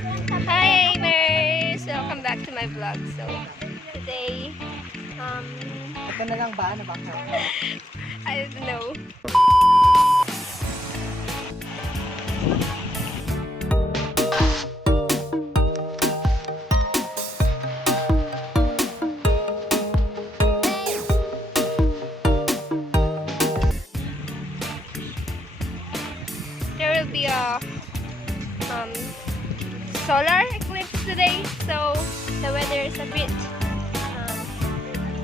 Hi, Amers! Welcome back to my vlog. So, today, Ito na lang ba? Ano ba? I don't know. There will be a solar eclipse today, so the weather is a bit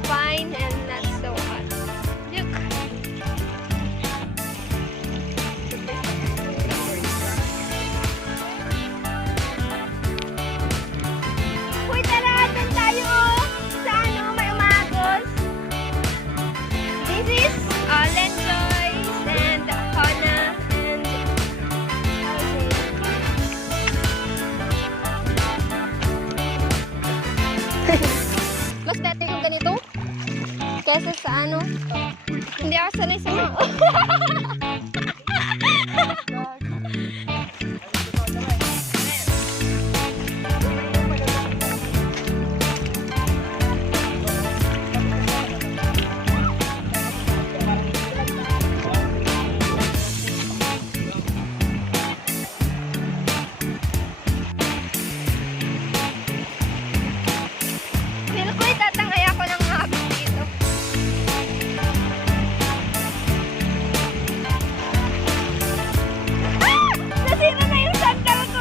fine and not so hot. Look. Uy, tara! Doon tayo! Sa ano, may umagos. This is Lenjoy and Hana and mas better yung ganito kesa sa ano. Hindi ako sanay sa mga feel ko itatangay ako ng hapon dito. Ah! Nasira na yung sandal ko!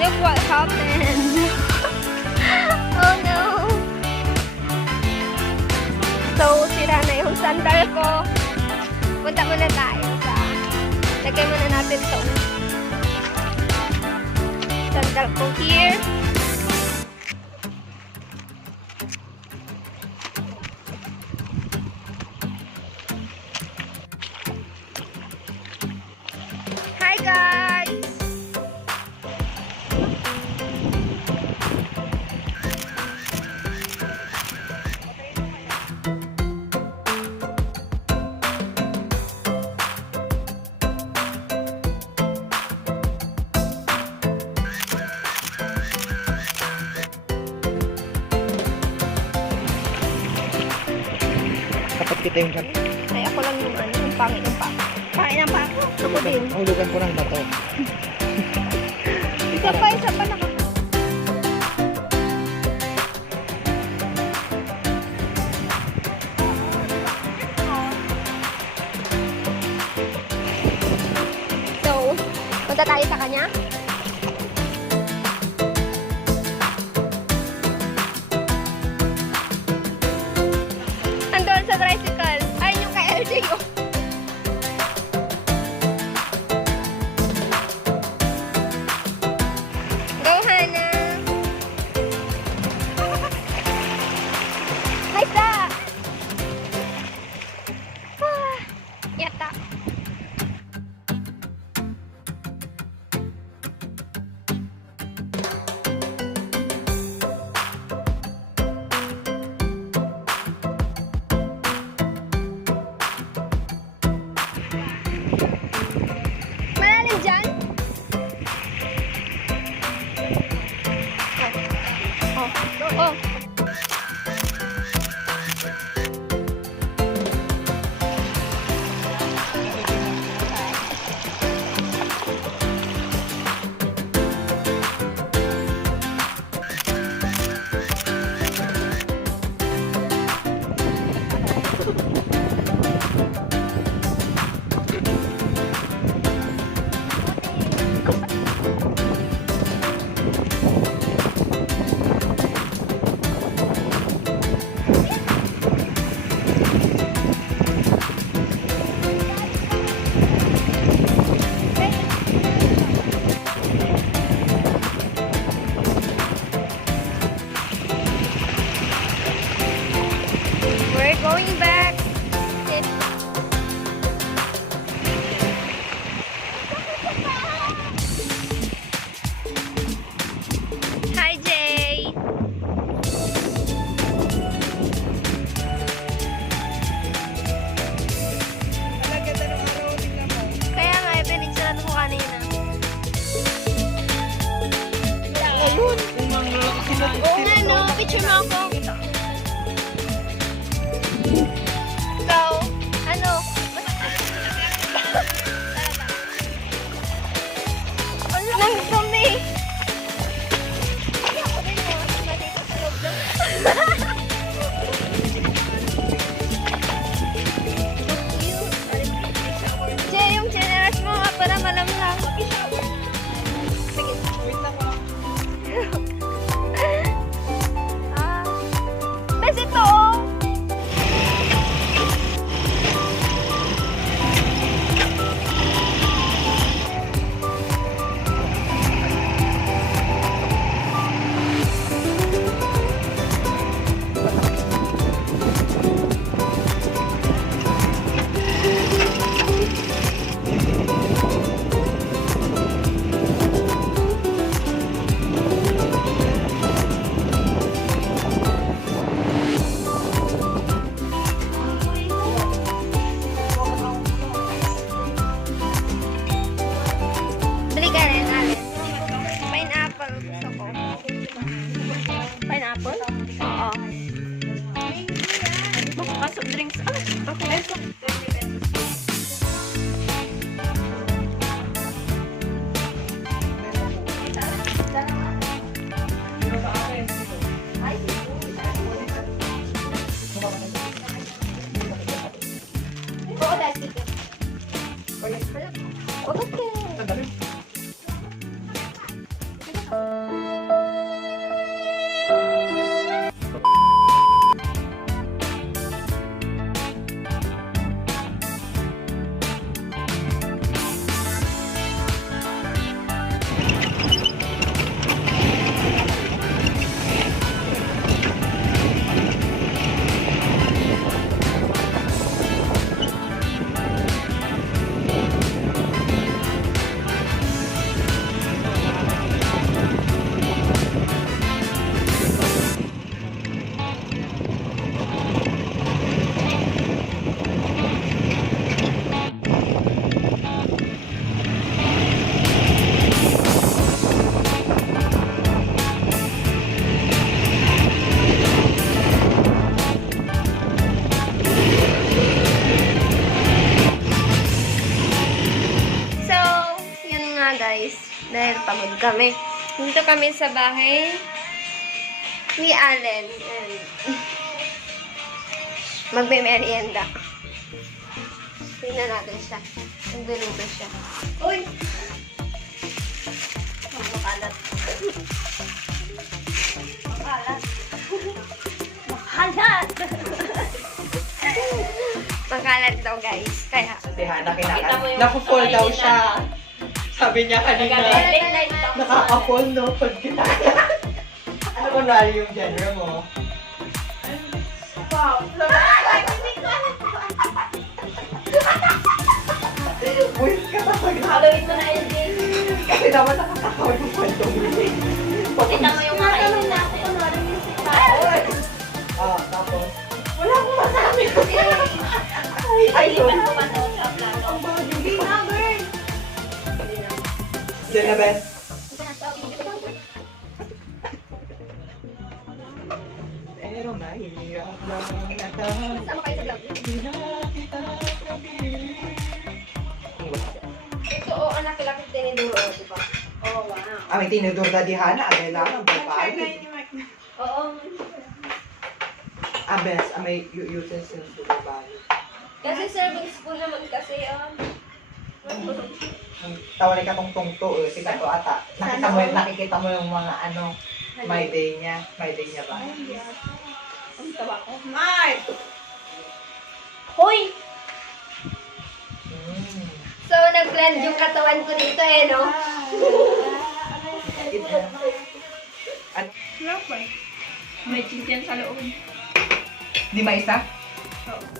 Look what happened! Oh no! So, sira na yung sandal ko. Punta muna tayo sa... Lagay muna natin itong sandal ko here. Hi guys! Kapag kita yung kapag. Ay, ako lang yung ano, yung pangit ng pako. Pangit ng pako? Ako din. Ang lugan ko ng bato. Isa pa nakaka. So, punta tayo sa kanya. Andun sa tricycle. Ayun yung kay LJO. Go, Hana! Nice da! Ah, yata. Malalim dyan? Oh. Oh. Sandali. So, yun nga guys. Dahil pagod kami. Dito kami sa bahay ni Allen. And magme-merienda. Tingnan natin siya. Nandun ba siya? Uy! Makalat. Makalat. Makalat! Makalat daw guys. Kaya, Si Hana kinakain. Naku-fall daw siya. Sabi niya kanina. Nakaka-fall no? Pag kinakain. Ano ba nari yung genre mo? Buwis ka pa pag Gagawin mo na LJ. kasi naman nakakakaw yung kwentong yun. Kita mo yung makainin natin. Tapos, wala akong masabi. Ay, Ilipan ko pa to sa plato. hindi na, girl. Diyan na, best. Pero mahirap lang natin. sama kayo sa vlog. Hindi na kita sabihin. Ito, anak, kilakit din ni Duro, di ba? Oh, wow. May tinidor na di Hana. Adela, ang babae. Oo. Bes, may utensils to babae. Kasi serving spoon naman kasi, Tawalin ka tong tungto, sikat to ata. Nakikita mo yung mga ano, my day niya. My day niya ba? Ang tawa ko. Mike! Hoy! So, nag-blend yung katawan ko dito no? May chicken sa loob. Di ba isa? Oo.